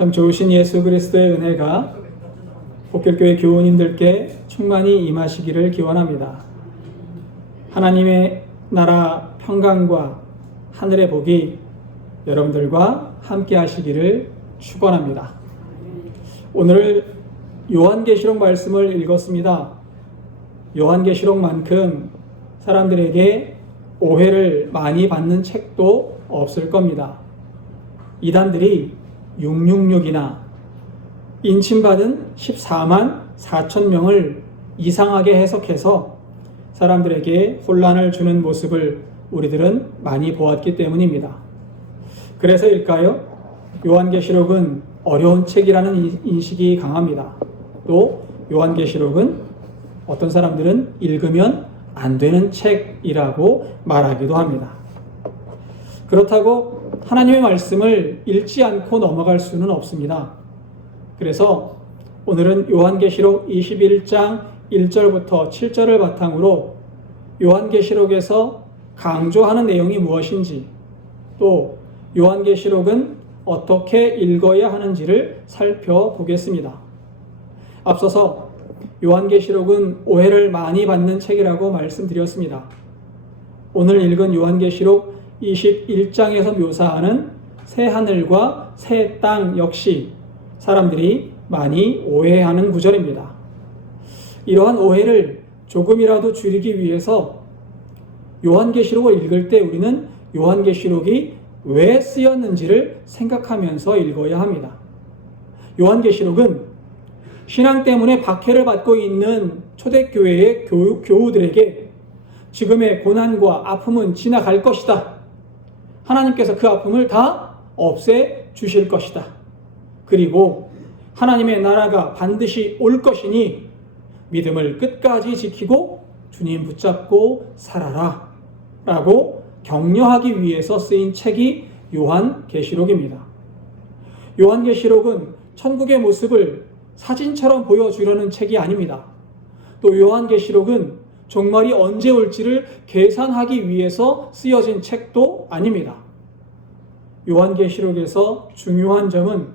참 좋으신 예수 그리스도의 은혜가 복결교회 교우님들께 충만히 임하시기를 기원합니다. 하나님의 나라 평강과 하늘의 복이 여러분들과 함께 하시기를 축원합니다. 오늘 요한계시록 말씀을 읽었습니다. 요한계시록만큼 사람들에게 오해를 많이 받는 책도 없을 겁니다. 이단들이 666이나 인침받은 14만 4천 명을 이상하게 해석해서 사람들에게 혼란을 주는 모습을 우리들은 많이 보았기 때문입니다. 그래서일까요? 요한계시록은 어려운 책이라는 인식이 강합니다. 또 요한계시록은 어떤 사람들은 읽으면 안 되는 책이라고 말하기도 합니다. 그렇다고 하나님의 말씀을 읽지 않고 넘어갈 수는 없습니다. 그래서 오늘은 요한계시록 21장 1절부터 7절을 바탕으로 요한계시록에서 강조하는 내용이 무엇인지, 또 요한계시록은 어떻게 읽어야 하는지를 살펴보겠습니다. 앞서서 요한계시록은 오해를 많이 받는 책이라고 말씀드렸습니다. 오늘 읽은 요한계시록 21장에서 묘사하는 새 하늘과 새 땅 역시 사람들이 많이 오해하는 구절입니다. 이러한 오해를 조금이라도 줄이기 위해서 요한계시록을 읽을 때 우리는 요한계시록이 왜 쓰였는지를 생각하면서 읽어야 합니다. 요한계시록은 신앙 때문에 박해를 받고 있는 초대교회의 교우들에게 지금의 고난과 아픔은 지나갈 것이다. 하나님께서 그 아픔을 다 없애 주실 것이다. 그리고 하나님의 나라가 반드시 올 것이니 믿음을 끝까지 지키고 주님 붙잡고 살아라 라고 격려하기 위해서 쓰인 책이 요한계시록입니다. 요한계시록은 천국의 모습을 사진처럼 보여주려는 책이 아닙니다. 또 요한계시록은 종말이 언제 올지를 계산하기 위해서 쓰여진 책도 아닙니다. 요한계시록에서 중요한 점은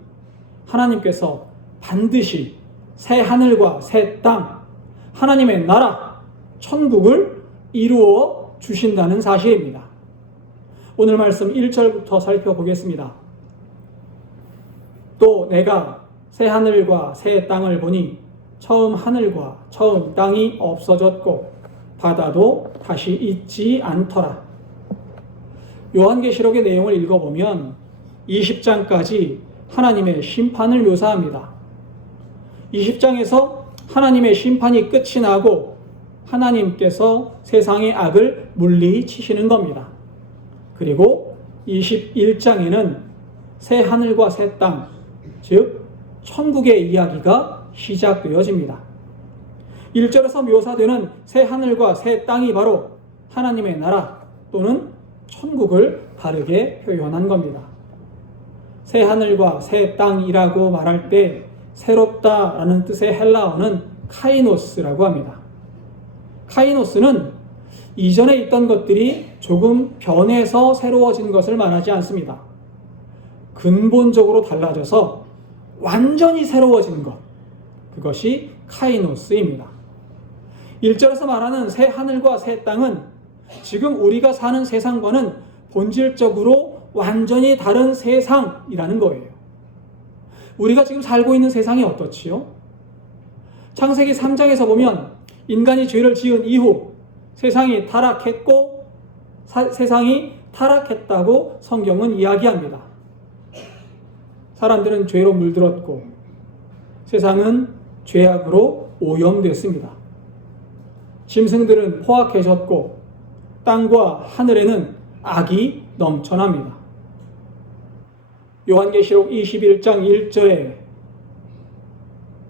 하나님께서 반드시 새 하늘과 새 땅, 하나님의 나라, 천국을 이루어 주신다는 사실입니다. 오늘 말씀 1절부터 살펴보겠습니다. 또 내가 새 하늘과 새 땅을 보니 처음 하늘과 처음 땅이 없어졌고 바다도 다시 있지 않더라. 요한계시록의 내용을 읽어보면 20장까지 하나님의 심판을 묘사합니다. 20장에서 하나님의 심판이 끝이 나고 하나님께서 세상의 악을 물리치시는 겁니다. 그리고 21장에는 새 하늘과 새 땅, 즉 천국의 이야기가 시작되어집니다. 1절에서 묘사되는 새 하늘과 새 땅이 바로 하나님의 나라 또는 천국을 다르게 표현한 겁니다. 새 하늘과 새 땅이라고 말할 때 새롭다라는 뜻의 헬라어는 카이노스라고 합니다. 카이노스는 이전에 있던 것들이 조금 변해서 새로워진 것을 말하지 않습니다. 근본적으로 달라져서 완전히 새로워진 것, 그것이 카이노스입니다. 1절에서 말하는 새 하늘과 새 땅은 지금 우리가 사는 세상과는 본질적으로 완전히 다른 세상이라는 거예요. 우리가 지금 살고 있는 세상이 어떻지요? 창세기 3장에서 보면 인간이 죄를 지은 이후 세상이 타락했고 세상이 타락했다고 성경은 이야기합니다. 사람들은 죄로 물들었고 세상은 죄악으로 오염됐습니다. 짐승들은 포악해졌고 땅과 하늘에는 악이 넘쳐납니다. 요한계시록 21장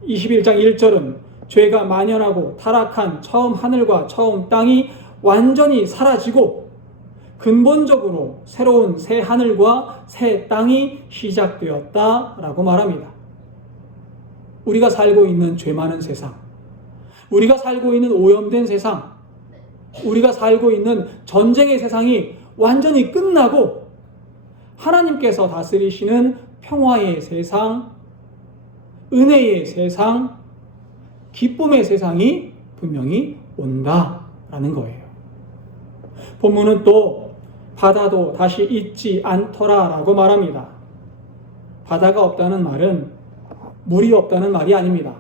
1절은 죄가 만연하고 타락한 처음 하늘과 처음 땅이 완전히 사라지고 근본적으로 새로운 새 하늘과 새 땅이 시작되었다라고 말합니다. 우리가 살고 있는 죄 많은 세상, 우리가 살고 있는 오염된 세상, 우리가 살고 있는 전쟁의 세상이 완전히 끝나고 하나님께서 다스리시는 평화의 세상, 은혜의 세상, 기쁨의 세상이 분명히 온다라는 거예요. 본문은 또 바다도 다시 있지 않더라라고 말합니다. 바다가 없다는 말은 물이 없다는 말이 아닙니다.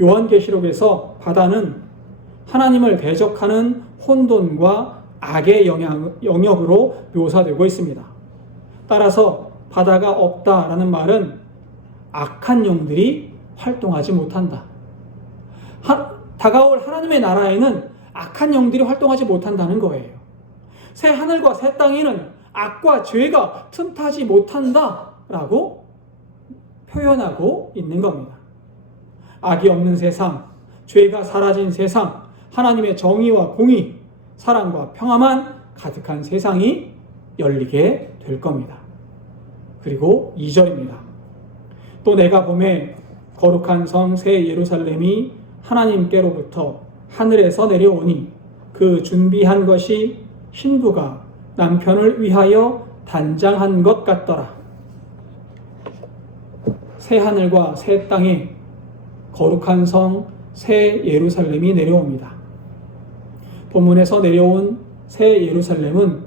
요한계시록에서 바다는 하나님을 대적하는 혼돈과 악의 영역으로 묘사되고 있습니다. 따라서 바다가 없다라는 말은 악한 영들이 활동하지 못한다. 다가올 하나님의 나라에는 악한 영들이 활동하지 못한다는 거예요. 새 하늘과 새 땅에는 악과 죄가 틈타지 못한다라고 표현하고 있는 겁니다. 악이 없는 세상, 죄가 사라진 세상, 하나님의 정의와 공의, 사랑과 평화만 가득한 세상이 열리게 될 겁니다. 그리고 2절입니다. 또 내가 보매 거룩한 성 새 예루살렘이 하나님께로부터 하늘에서 내려오니 그 준비한 것이 신부가 남편을 위하여 단장한 것 같더라. 새 하늘과 새 땅에 거룩한 성 새 예루살렘이 내려옵니다. 본문에서 내려온 새 예루살렘은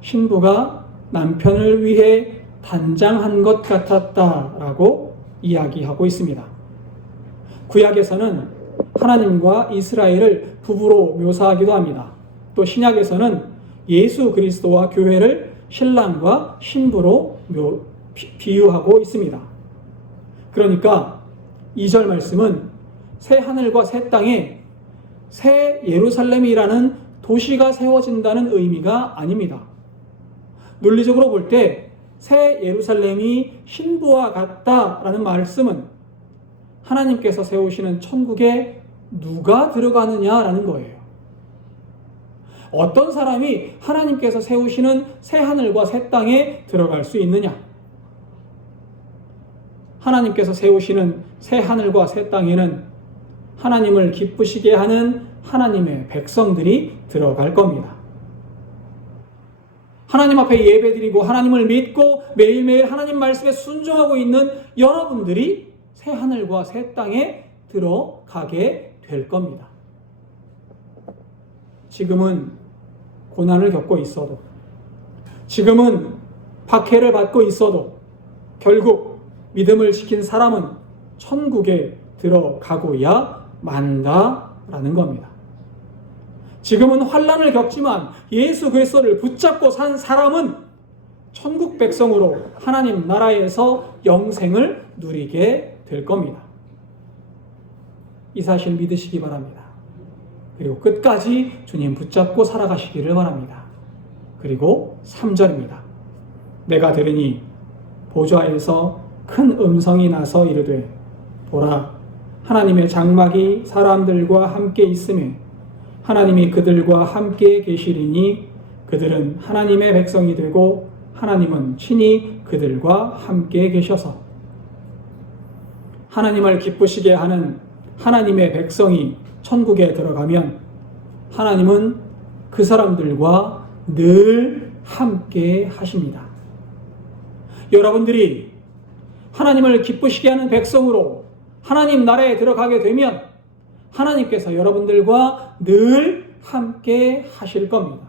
신부가 남편을 위해 단장한 것 같았다라고 이야기하고 있습니다. 구약에서는 하나님과 이스라엘을 부부로 묘사하기도 합니다. 또 신약에서는 예수 그리스도와 교회를 신랑과 신부로 비유하고 있습니다. 그러니까 2절 말씀은 새 하늘과 새 땅에 새 예루살렘이라는 도시가 세워진다는 의미가 아닙니다. 논리적으로 볼 때 새 예루살렘이 신부와 같다라는 말씀은 하나님께서 세우시는 천국에 누가 들어가느냐라는 거예요. 어떤 사람이 하나님께서 세우시는 새 하늘과 새 땅에 들어갈 수 있느냐? 하나님께서 세우시는 새 하늘과 새 땅에는 하나님을 기쁘시게 하는 하나님의 백성들이 들어갈 겁니다. 하나님 앞에 예배드리고 하나님을 믿고 매일매일 하나님 말씀에 순종하고 있는 여러분들이 새 하늘과 새 땅에 들어가게 될 겁니다. 지금은 고난을 겪고 있어도, 지금은 박해를 받고 있어도 결국 믿음을 지킨 사람은 천국에 들어가고야 만다라는 겁니다. 지금은 환난을 겪지만 예수 그리스도를 붙잡고 산 사람은 천국 백성으로 하나님 나라에서 영생을 누리게 될 겁니다. 이 사실 믿으시기 바랍니다. 그리고 끝까지 주님 붙잡고 살아가시기를 바랍니다. 그리고 3절입니다. 내가 들으니 보좌에서 큰 음성이 나서 이르되 보라 하나님의 장막이 사람들과 함께 있으며 하나님이 그들과 함께 계시리니 그들은 하나님의 백성이 되고 하나님은 친히 그들과 함께 계셔서 하나님을 기쁘시게 하는 하나님의 백성이 천국에 들어가면 하나님은 그 사람들과 늘 함께 하십니다. 여러분들이 하나님을 기쁘시게 하는 백성으로 하나님 나라에 들어가게 되면 하나님께서 여러분들과 늘 함께 하실 겁니다.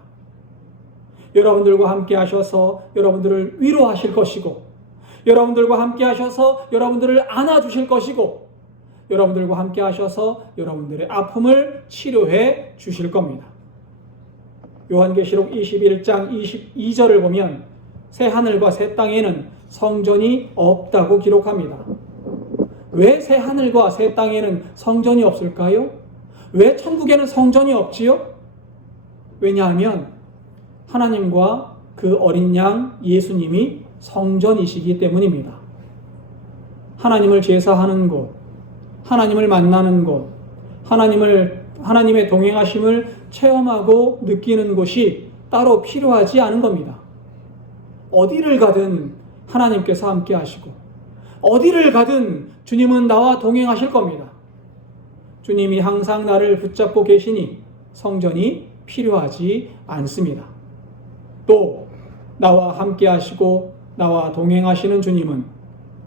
여러분들과 함께 하셔서 여러분들을 위로하실 것이고, 여러분들과 함께 하셔서 여러분들을 안아주실 것이고, 여러분들과 함께 하셔서 여러분들의 아픔을 치료해 주실 겁니다. 요한계시록 21장 22절을 보면 새 하늘과 새 땅에는 성전이 없다고 기록합니다. 왜 새 하늘과 새 땅에는 성전이 없을까요? 왜 천국에는 성전이 없지요? 왜냐하면 하나님과 그 어린 양 예수님이 성전이시기 때문입니다. 하나님을 제사하는 곳, 하나님을 만나는 곳, 하나님의 동행하심을 체험하고 느끼는 곳이 따로 필요하지 않은 겁니다. 어디를 가든 하나님께서 함께 하시고, 어디를 가든 주님은 나와 동행하실 겁니다. 주님이 항상 나를 붙잡고 계시니 성전이 필요하지 않습니다. 또 나와 함께 하시고 나와 동행하시는 주님은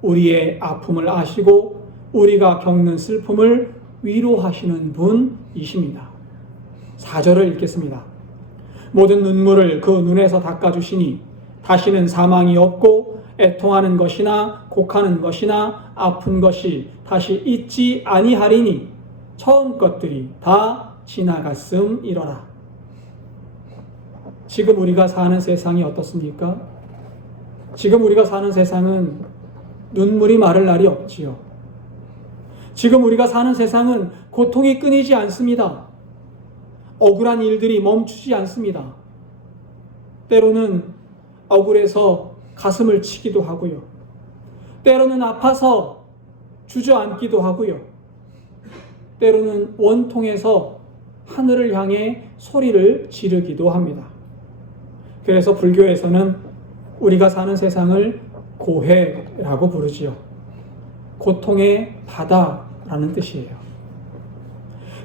우리의 아픔을 아시고 우리가 겪는 슬픔을 위로하시는 분이십니다. 4절을 읽겠습니다. 모든 눈물을 그 눈에서 닦아주시니 다시는 사망이 없고 애통하는 것이나 곡하는 것이나 아픈 것이 다시 있지 아니하리니 처음 것들이 다 지나갔음이러라. 지금 우리가 사는 세상이 어떻습니까? 지금 우리가 사는 세상은 눈물이 마를 날이 없지요. 지금 우리가 사는 세상은 고통이 끊이지 않습니다. 억울한 일들이 멈추지 않습니다. 때로는 억울해서 가슴을 치기도 하고요. 때로는 아파서 주저앉기도 하고요. 때로는 원통해서 하늘을 향해 소리를 지르기도 합니다. 그래서 불교에서는 우리가 사는 세상을 고해라고 부르지요. 고통의 바다라는 뜻이에요.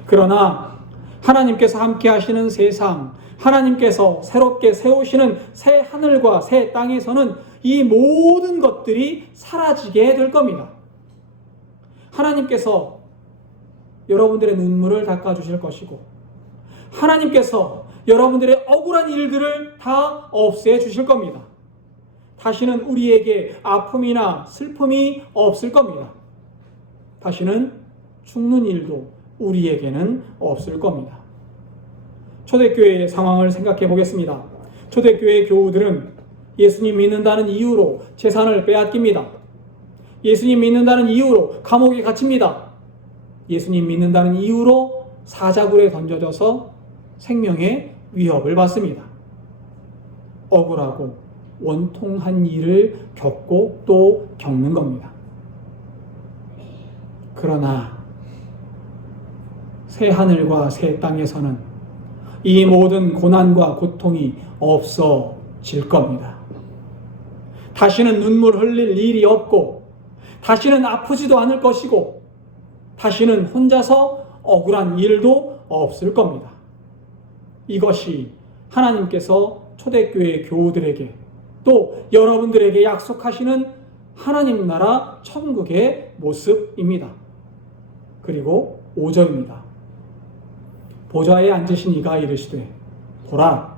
그러나 하나님께서 함께 하시는 세상, 하나님께서 새롭게 세우시는 새 하늘과 새 땅에서는 이 모든 것들이 사라지게 될 겁니다. 하나님께서 여러분들의 눈물을 닦아주실 것이고 하나님께서 여러분들의 억울한 일들을 다 없애주실 겁니다. 다시는 우리에게 아픔이나 슬픔이 없을 겁니다. 다시는 죽는 일도 우리에게는 없을 겁니다. 초대교회의 상황을 생각해 보겠습니다. 초대교회 교우들은 예수님 믿는다는 이유로 재산을 빼앗깁니다. 예수님 믿는다는 이유로 감옥에 갇힙니다. 예수님 믿는다는 이유로 사자굴에 던져져서 생명의 위협을 받습니다. 억울하고 원통한 일을 겪고 또 겪는 겁니다. 그러나 새 하늘과 새 땅에서는 이 모든 고난과 고통이 없어질 겁니다. 다시는 눈물 흘릴 일이 없고 다시는 아프지도 않을 것이고 다시는 혼자서 억울한 일도 없을 겁니다. 이것이 하나님께서 초대교회 교우들에게 또 여러분들에게 약속하시는 하나님 나라 천국의 모습입니다. 그리고 5절입니다. 보좌에 앉으신 이가 이르시되 보라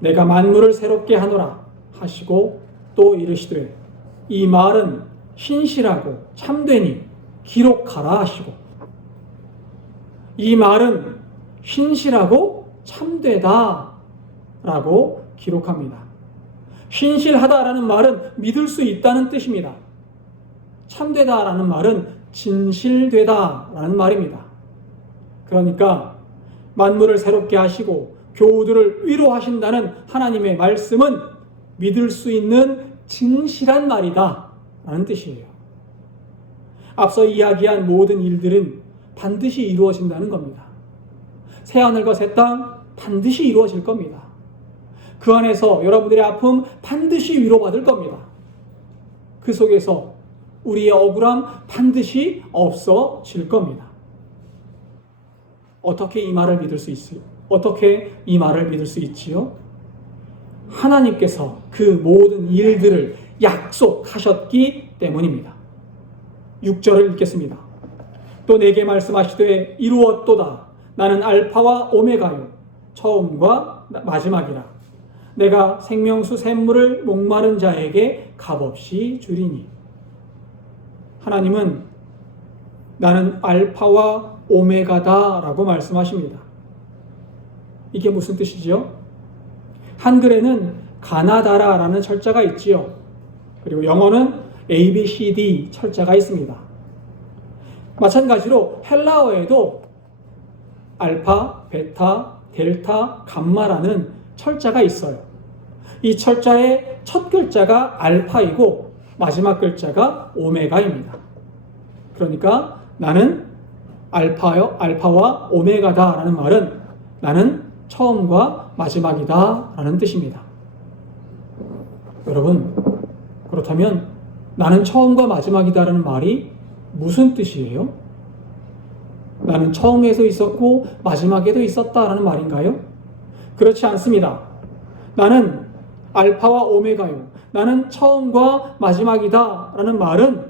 내가 만물을 새롭게 하노라 하시고 또 이르시되 이 말은 신실하고 참되니 기록하라 하시고 이 말은 신실하고 참되다 라고 기록합니다. 신실하다라는 말은 믿을 수 있다는 뜻입니다. 참되다라는 말은 진실되다라는 말입니다. 그러니까 만물을 새롭게 하시고 교우들을 위로하신다는 하나님의 말씀은 믿을 수 있는 진실한 말이다 라는 뜻이에요. 앞서 이야기한 모든 일들은 반드시 이루어진다는 겁니다. 새하늘과 새 땅 반드시 이루어질 겁니다. 그 안에서 여러분들의 아픔 반드시 위로받을 겁니다. 그 속에서 우리의 억울함 반드시 없어질 겁니다. 어떻게 이 말을 믿을 수 있어요? 어떻게 이 말을 믿을 수 있지요? 하나님께서 그 모든 일들을 약속하셨기 때문입니다. 6절을 읽겠습니다. 또 내게 말씀하시되 이루었도다. 나는 알파와 오메가요 처음과 마지막이라. 내가 생명수 샘물을 목마른 자에게 값없이 주리니. 하나님은 나는 알파와 오메가다 라고 말씀하십니다. 이게 무슨 뜻이죠? 한글에는 가나다라 라는 철자가 있지요. 그리고 영어는 A, B, C, D 철자가 있습니다. 마찬가지로 헬라어에도 알파, 베타, 델타, 감마라는 철자가 있어요. 이 철자의 첫 글자가 알파이고 마지막 글자가 오메가입니다. 그러니까 나는 알파와 오메가다 라는 말은 나는 처음과 마지막이다 라는 뜻입니다. 여러분, 그렇다면 나는 처음과 마지막이다 라는 말이 무슨 뜻이에요? 나는 처음에도 있었고 마지막에도 있었다라는 말인가요? 그렇지 않습니다. 나는 알파와 오메가요. 나는 처음과 마지막이다. 라는 말은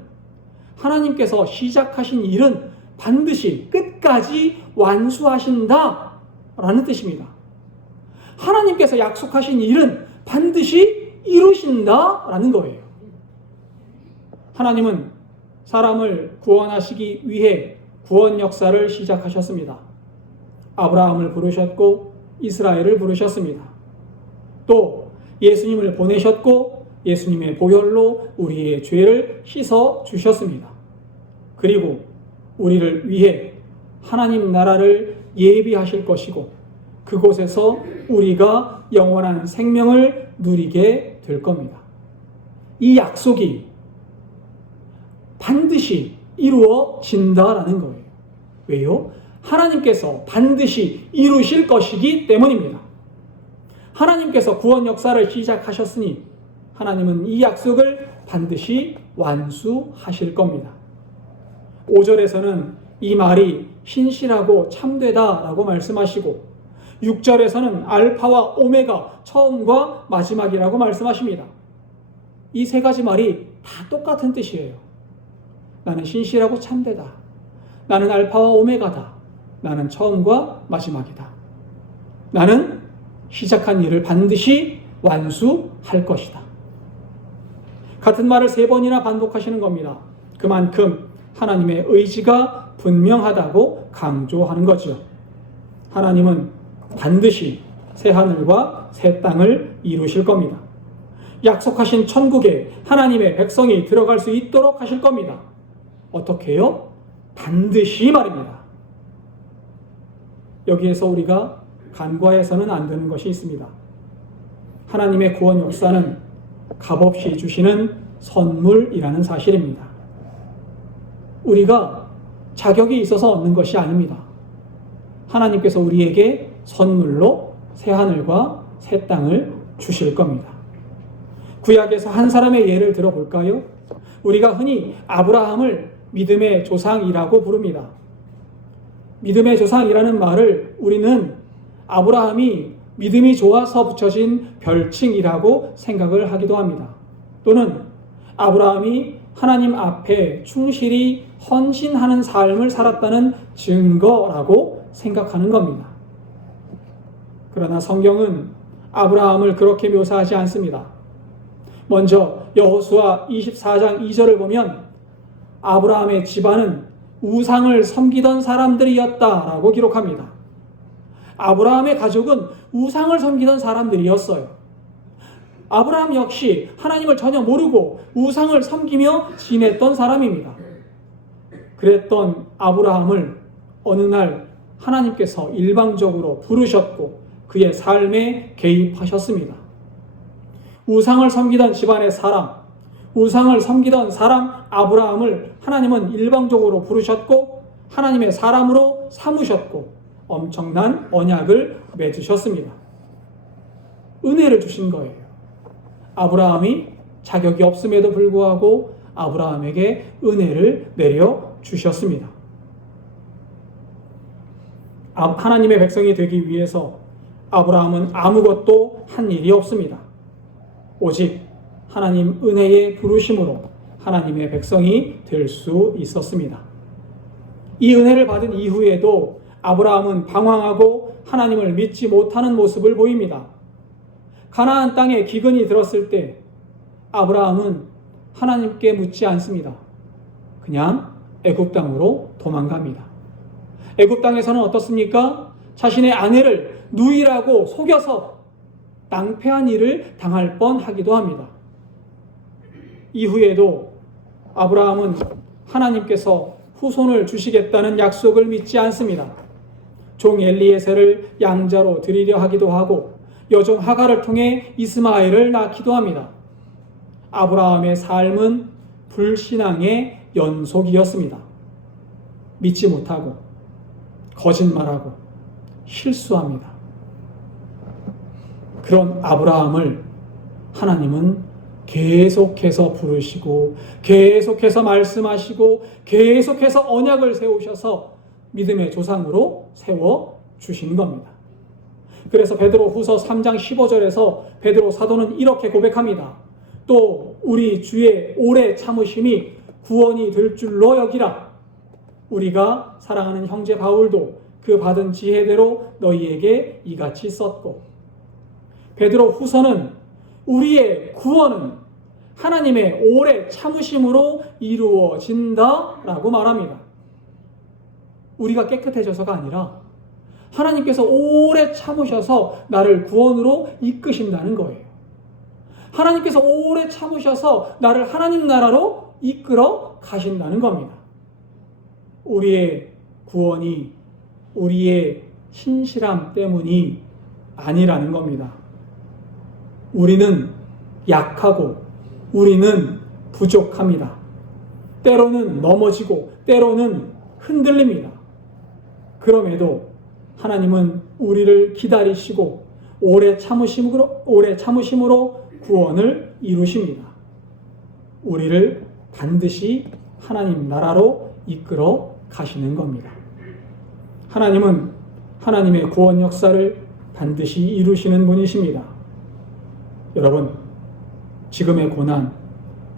하나님께서 시작하신 일은 반드시 끝까지 완수하신다. 라는 뜻입니다. 하나님께서 약속하신 일은 반드시 이루신다. 라는 거예요. 하나님은 사람을 구원하시기 위해 구원 역사를 시작하셨습니다. 아브라함을 부르셨고 이스라엘을 부르셨습니다. 또 예수님을 보내셨고 예수님의 보혈로 우리의 죄를 씻어 주셨습니다. 그리고 우리를 위해 하나님 나라를 예비하실 것이고 그곳에서 우리가 영원한 생명을 누리게 될 겁니다. 이 약속이 반드시 이루어진다라는 거예요. 왜요? 하나님께서 반드시 이루실 것이기 때문입니다. 하나님께서 구원 역사를 시작하셨으니 하나님은 이 약속을 반드시 완수하실 겁니다. 5절에서는 이 말이 신실하고 참되다라고 말씀하시고 6절에서는 알파와 오메가, 처음과 마지막이라고 말씀하십니다. 이 세 가지 말이 다 똑같은 뜻이에요. 나는 신실하고 참되다. 나는 알파와 오메가다. 나는 처음과 마지막이다. 나는 시작한 일을 반드시 완수할 것이다. 같은 말을 3번이나 반복하시는 겁니다. 그만큼 하나님의 의지가 분명하다고 강조하는 거죠. 하나님은 반드시 새 하늘과 새 땅을 이루실 겁니다. 약속하신 천국에 하나님의 백성이 들어갈 수 있도록 하실 겁니다. 어떻게 해요? 반드시 말입니다. 여기에서 우리가 간과해서는 안 되는 것이 있습니다. 하나님의 구원 역사는 값없이 주시는 선물이라는 사실입니다. 우리가 자격이 있어서 얻는 것이 아닙니다. 하나님께서 우리에게 선물로 새 하늘과 새 땅을 주실 겁니다. 구약에서 한 사람의 예를 들어볼까요? 우리가 흔히 아브라함을 믿음의 조상이라고 부릅니다. 믿음의 조상이라는 말을 우리는 아브라함이 믿음이 좋아서 붙여진 별칭이라고 생각을 하기도 합니다. 또는 아브라함이 하나님 앞에 충실히 헌신하는 삶을 살았다는 증거라고 생각하는 겁니다. 그러나 성경은 아브라함을 그렇게 묘사하지 않습니다. 먼저 여호수아 24장 2절을 보면 아브라함의 집안은 우상을 섬기던 사람들이었다라고 기록합니다. 아브라함의 가족은 우상을 섬기던 사람들이었어요. 아브라함 역시 하나님을 전혀 모르고 우상을 섬기며 지냈던 사람입니다. 그랬던 아브라함을 어느 날 하나님께서 일방적으로 부르셨고 그의 삶에 개입하셨습니다. 우상을 섬기던 집안의 사람, 우상을 섬기던 사람 아브라함을 하나님은 일방적으로 부르셨고 하나님의 사람으로 삼으셨고 엄청난 언약을 맺으셨습니다. 은혜를 주신 거예요. 아브라함이 자격이 없음에도 불구하고 아브라함에게 은혜를 내려 주셨습니다. 하나님의 백성이 되기 위해서 아브라함은 아무것도 한 일이 없습니다. 오직 하나님 은혜의 부르심으로 하나님의 백성이 될 수 있었습니다. 이 은혜를 받은 이후에도 아브라함은 방황하고 하나님을 믿지 못하는 모습을 보입니다. 가나안 땅에 기근이 들었을 때 아브라함은 하나님께 묻지 않습니다. 그냥 애굽 땅으로 도망갑니다. 애굽 땅에서는 어떻습니까? 자신의 아내를 누이라고 속여서 낭패한 일을 당할 뻔하기도 합니다. 이후에도 아브라함은 하나님께서 후손을 주시겠다는 약속을 믿지 않습니다. 종 엘리에셀을 양자로 드리려 하기도 하고 여종 하갈을 통해 이스마엘을 낳기도 합니다. 아브라함의 삶은 불신앙의 연속이었습니다. 믿지 못하고 거짓말하고 실수합니다. 그런 아브라함을 하나님은 계속해서 부르시고 계속해서 말씀하시고 계속해서 언약을 세우셔서 믿음의 조상으로 세워주신 겁니다. 그래서 베드로후서 3장 15절에서 베드로 사도는 이렇게 고백합니다. 또 우리 주의 오래 참으심이 구원이 될 줄로 여기라. 우리가 사랑하는 형제 바울도 그 받은 지혜대로 너희에게 이같이 썼고. 베드로후서는 우리의 구원은 하나님의 오래 참으심으로 이루어진다라고 말합니다. 우리가 깨끗해져서가 아니라 하나님께서 오래 참으셔서 나를 구원으로 이끄신다는 거예요. 하나님께서 오래 참으셔서 나를 하나님 나라로 이끌어 가신다는 겁니다. 우리의 구원이 우리의 신실함 때문이 아니라는 겁니다. 우리는 약하고 우리는 부족합니다. 때로는 넘어지고 때로는 흔들립니다. 그럼에도 하나님은 우리를 기다리시고 오래 참으심으로 구원을 이루십니다. 우리를 반드시 하나님 나라로 이끌어 가시는 겁니다. 하나님은 하나님의 구원 역사를 반드시 이루시는 분이십니다. 여러분, 지금의 고난,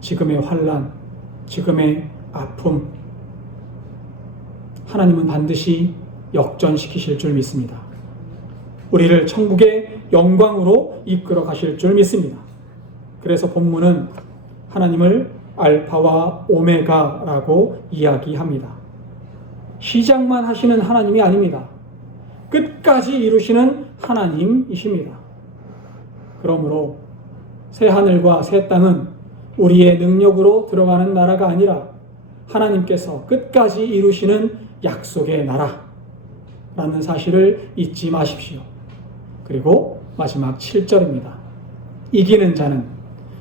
지금의 환난, 지금의 아픔, 하나님은 반드시 역전시키실 줄 믿습니다. 우리를 천국의 영광으로 이끌어 가실 줄 믿습니다. 그래서 본문은 하나님을 알파와 오메가라고 이야기합니다. 시작만 하시는 하나님이 아닙니다. 끝까지 이루시는 하나님이십니다. 그러므로 새 하늘과 새 땅은 우리의 능력으로 들어가는 나라가 아니라 하나님께서 끝까지 이루시는 약속의 나라라는 사실을 잊지 마십시오. 그리고 마지막 7절입니다. 이기는 자는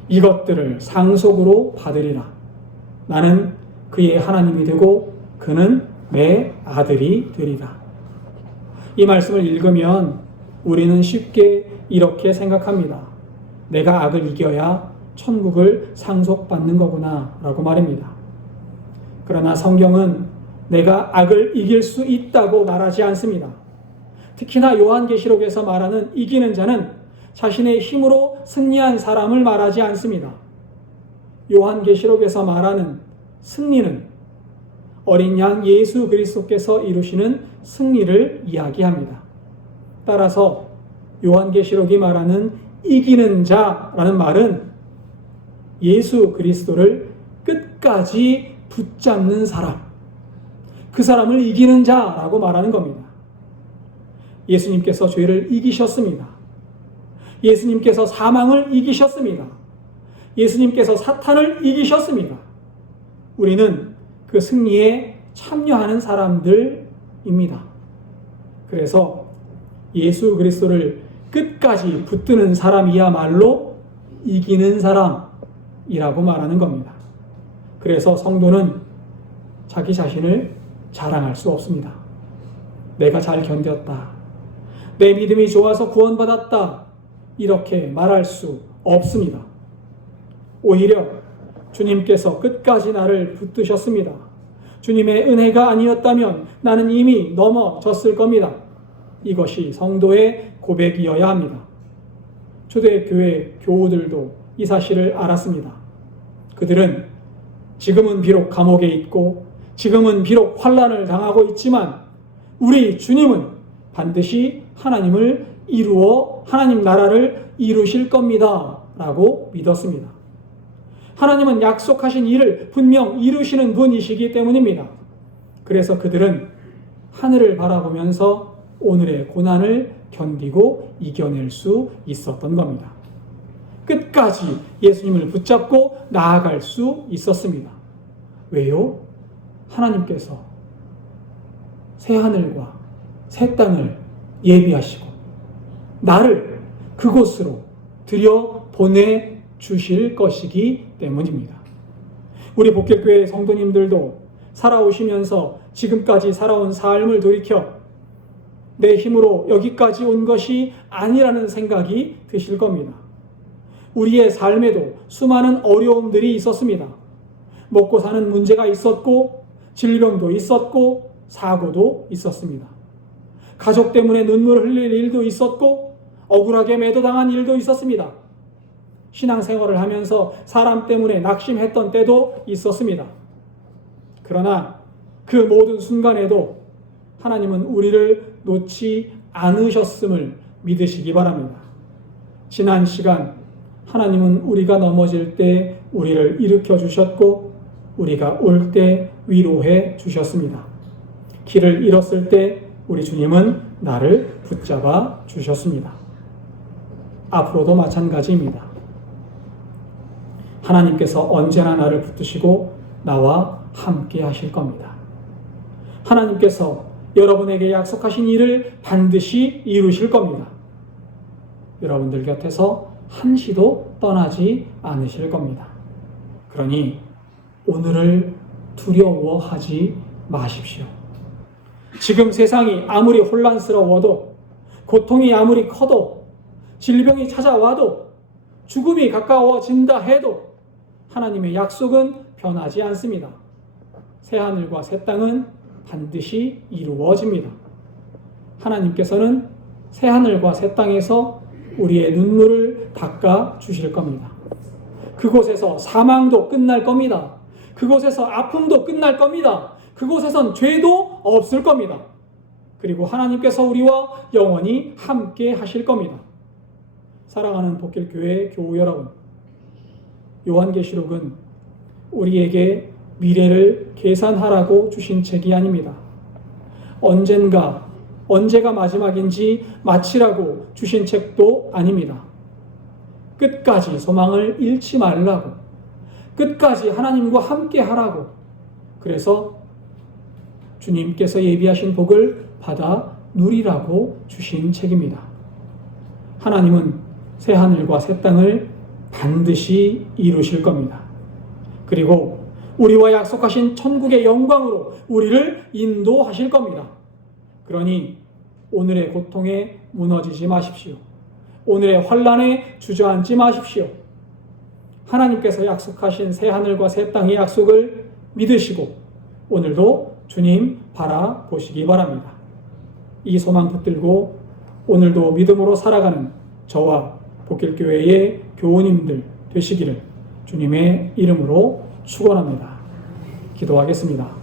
이것들을 상속으로 받으리라. 나는 그의 하나님이 되고 그는 내 아들이 되리라. 이 말씀을 읽으면 우리는 쉽게 이렇게 생각합니다. 내가 악을 이겨야 천국을 상속받는 거구나 라고 말입니다. 그러나 성경은 내가 악을 이길 수 있다고 말하지 않습니다. 특히나 요한계시록에서 말하는 이기는 자는 자신의 힘으로 승리한 사람을 말하지 않습니다. 요한계시록에서 말하는 승리는 어린 양 예수 그리스도께서 이루시는 승리를 이야기합니다. 따라서 요한계시록이 말하는 이기는 자라는 말은 예수 그리스도를 끝까지 붙잡는 사람, 그 사람을 이기는 자라고 말하는 겁니다. 예수님께서 죄를 이기셨습니다. 예수님께서 사망을 이기셨습니다. 예수님께서 사탄을 이기셨습니다. 우리는 그 승리에 참여하는 사람들입니다. 그래서 예수 그리스도를 끝까지 붙드는 사람이야말로 이기는 사람이라고 말하는 겁니다. 그래서 성도는 자기 자신을 자랑할 수 없습니다. 내가 잘 견뎠다. 내 믿음이 좋아서 구원받았다. 이렇게 말할 수 없습니다. 오히려 주님께서 끝까지 나를 붙드셨습니다. 주님의 은혜가 아니었다면 나는 이미 넘어졌을 겁니다. 이것이 성도의 고백이어야 합니다. 초대교회 교우들도 이 사실을 알았습니다. 그들은 지금은 비록 감옥에 있고 지금은 비록 환난을 당하고 있지만 우리 주님은 반드시 하나님을 이루어 하나님 나라를 이루실 겁니다 라고 믿었습니다. 하나님은 약속하신 일을 분명 이루시는 분이시기 때문입니다. 그래서 그들은 하늘을 바라보면서 오늘의 고난을 견디고 이겨낼 수 있었던 겁니다. 끝까지 예수님을 붙잡고 나아갈 수 있었습니다. 왜요? 하나님께서 새 하늘과 새 땅을 예비하시고 나를 그곳으로 들여 보내주실 것이기 때문입니다. 우리 복결교회 성도님들도 살아오시면서 지금까지 살아온 삶을 돌이켜 내 힘으로 여기까지 온 것이 아니라는 생각이 드실 겁니다. 우리의 삶에도 수많은 어려움들이 있었습니다. 먹고 사는 문제가 있었고 질병도 있었고 사고도 있었습니다. 가족 때문에 눈물을 흘릴 일도 있었고 억울하게 매도당한 일도 있었습니다. 신앙생활을 하면서 사람 때문에 낙심했던 때도 있었습니다. 그러나 그 모든 순간에도 하나님은 우리를 놓지 않으셨음을 믿으시기 바랍니다. 지난 시간 하나님은 우리가 넘어질 때 우리를 일으켜 주셨고 우리가 올 때 위로해 주셨습니다. 길을 잃었을 때 우리 주님은 나를 붙잡아 주셨습니다. 앞으로도 마찬가지입니다. 하나님께서 언제나 나를 붙드시고 나와 함께 하실 겁니다. 하나님께서 여러분에게 약속하신 일을 반드시 이루실 겁니다. 여러분들 곁에서 한시도 떠나지 않으실 겁니다. 그러니 오늘을 두려워하지 마십시오. 지금 세상이 아무리 혼란스러워도, 고통이 아무리 커도, 질병이 찾아와도, 죽음이 가까워진다 해도 하나님의 약속은 변하지 않습니다. 새하늘과 새 땅은 반드시 이루어집니다. 하나님께서는 새하늘과 새 땅에서 우리의 눈물을 닦아 주실 겁니다. 그곳에서 사망도 끝날 겁니다. 그곳에서 아픔도 끝날 겁니다. 그곳에선 죄도 없을 겁니다. 그리고 하나님께서 우리와 영원히 함께 하실 겁니다. 사랑하는 복길교회 교우 여러분, 요한계시록은 우리에게 미래를 계산하라고 주신 책이 아닙니다. 언제가 마지막인지 마치라고 주신 책도 아닙니다. 끝까지 소망을 잃지 말라고, 끝까지 하나님과 함께 하라고, 그래서 주님께서 예비하신 복을 받아 누리라고 주신 책입니다. 하나님은 새하늘과 새 땅을 반드시 이루실 겁니다. 그리고 우리와 약속하신 천국의 영광으로 우리를 인도하실 겁니다. 그러니 오늘의 고통에 무너지지 마십시오. 오늘의 환난에 주저앉지 마십시오. 하나님께서 약속하신 새하늘과 새 땅의 약속을 믿으시고 오늘도 주님 바라보시기 바랍니다. 이 소망 붙들고 오늘도 믿음으로 살아가는 저와 복길교회의 교우님들 되시기를 주님의 이름으로 축원합니다. 기도하겠습니다.